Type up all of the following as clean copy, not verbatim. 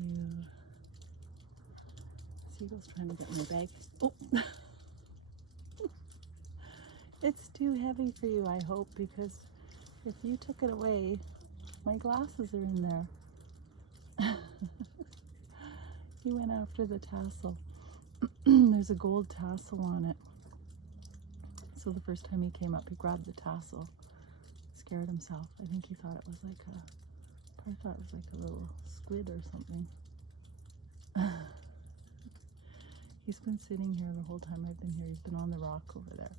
You. Seagull's trying to get in my bag. Oh! It's too heavy for you, I hope, because if you took it away, my glasses are in there. He went after the tassel. There's a gold tassel on it. So the first time he came up, he grabbed the tassel, scared himself. I think he thought it was like probably thought it was like a little squid or something. He's been sitting here the whole time I've been here. He's been on the rock over there.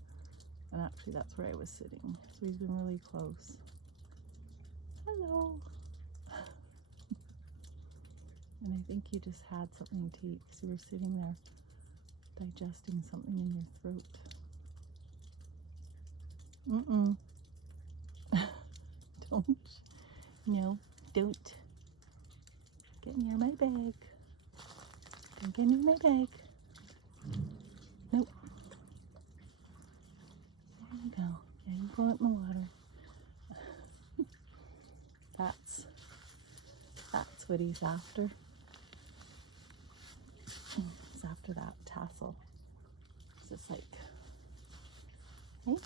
And actually that's where I was sitting. So he's been really close. Hello. And I think you just had something to eat because you were sitting there digesting something in your throat. Don't. No, don't. Get near my bag. Don't get near my bag. Nope. There you go. Yeah, you go out in the water. That's what he's after. He's after that tassel. It's just like, hey?